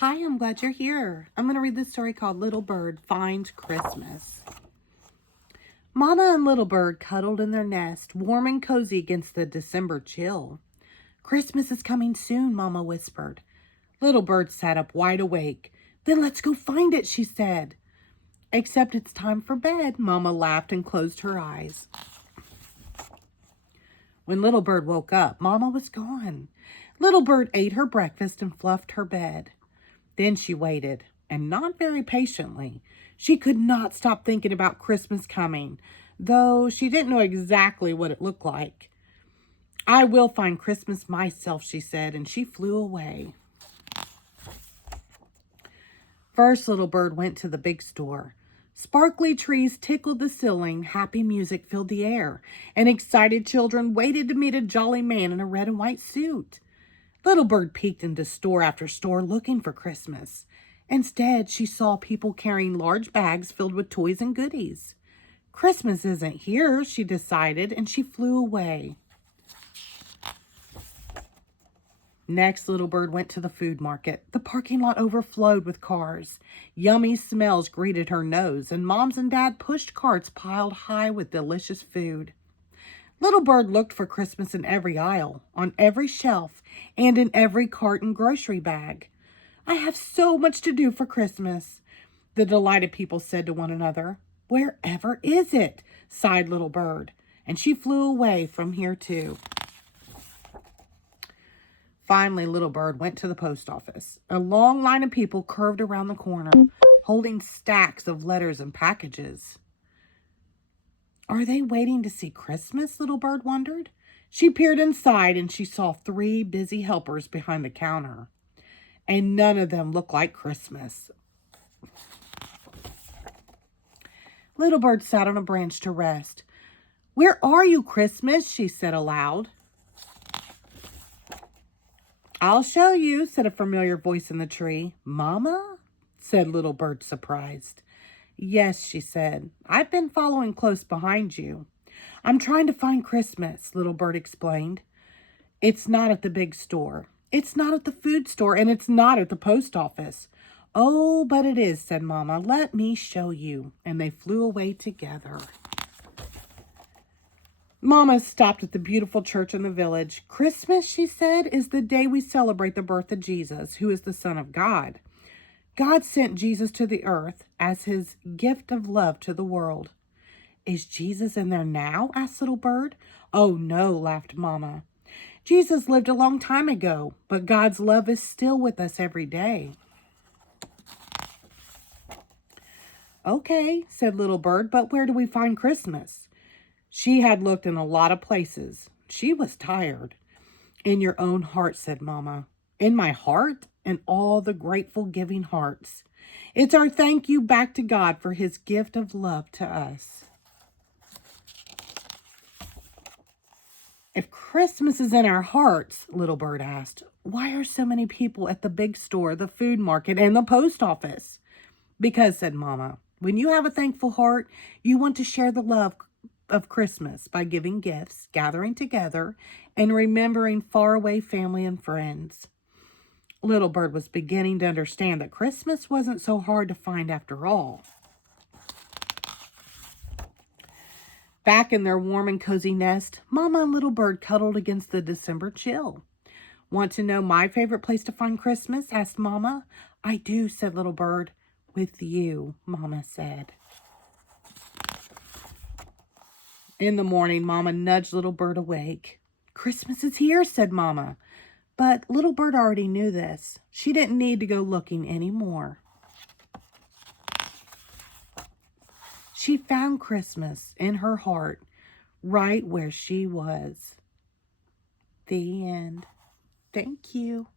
Hi, I'm glad you're here. I'm going to read this story called Little Bird Finds Christmas. Mama and Little Bird cuddled in their nest, warm and cozy against the December chill. Christmas is coming soon, Mama whispered. Little Bird sat up wide awake. Then let's go find it, she said. Except it's time for bed, Mama laughed and closed her eyes. When Little Bird woke up, Mama was gone. Little Bird ate her breakfast and fluffed her bed. Then she waited, and not very patiently. She could not stop thinking about Christmas coming, though she didn't know exactly what it looked like. I will find Christmas myself, she said, and she flew away. First, Little Bird went to the big store. Sparkly trees tickled the ceiling, happy music filled the air, and excited children waited to meet a jolly man in a red and white suit. Little Bird peeked into store after store looking for Christmas. Instead, she saw people carrying large bags filled with toys and goodies. Christmas isn't here, she decided, and she flew away. Next, Little Bird went to the food market. The parking lot overflowed with cars. Yummy smells greeted her nose, and Moms and Dad pushed carts piled high with delicious food. Little Bird looked for Christmas in every aisle, on every shelf, and in every cart and grocery bag. I have so much to do for Christmas, the delighted people said to one another. Wherever is it? Sighed Little Bird, and she flew away from here too. Finally, Little Bird went to the post office. A long line of people curved around the corner, holding stacks of letters and packages. Are they waiting to see Christmas? Little Bird wondered. She peered inside and she saw 3 busy helpers behind the counter. And none of them looked like Christmas. Little Bird sat on a branch to rest. Where are you, Christmas? She said aloud. I'll show you, said a familiar voice in the tree. Mama? Said Little Bird, surprised. Yes, she said. I've been following close behind you. I'm trying to find Christmas, Little Bird explained. It's not at the big store. It's not at the food store, and it's not at the post office. Oh, but it is, said Mama. Let me show you. And they flew away together. Mama stopped at the beautiful church in the village. Christmas, she said, is the day we celebrate the birth of Jesus, who is the Son of God. God sent Jesus to the earth as his gift of love to the world. Is Jesus in there now? Asked Little Bird. Oh, no, laughed Mama. Jesus lived a long time ago, but God's love is still with us every day. Okay, said Little Bird, but where do we find Christmas? She had looked in a lot of places. She was tired. In your own heart, said Mama. In my heart? And all the grateful giving hearts. It's our thank you back to God for his gift of love to us. If Christmas is in our hearts, Little Bird asked, why are so many people at the big store, the food market, and the post office? Because, said Mama, when you have a thankful heart, you want to share the love of Christmas by giving gifts, gathering together, and remembering faraway family and friends. Little Bird was beginning to understand that Christmas wasn't so hard to find after all. Back in their warm and cozy nest, Mama and Little Bird cuddled against the December chill. Want to know my favorite place to find Christmas? Asked Mama. I do, said Little Bird. With you, Mama said. In the morning, Mama nudged Little Bird awake. Christmas is here, said Mama. But Little Bird already knew this. She didn't need to go looking anymore. She found Christmas in her heart, right where she was. The end. Thank you.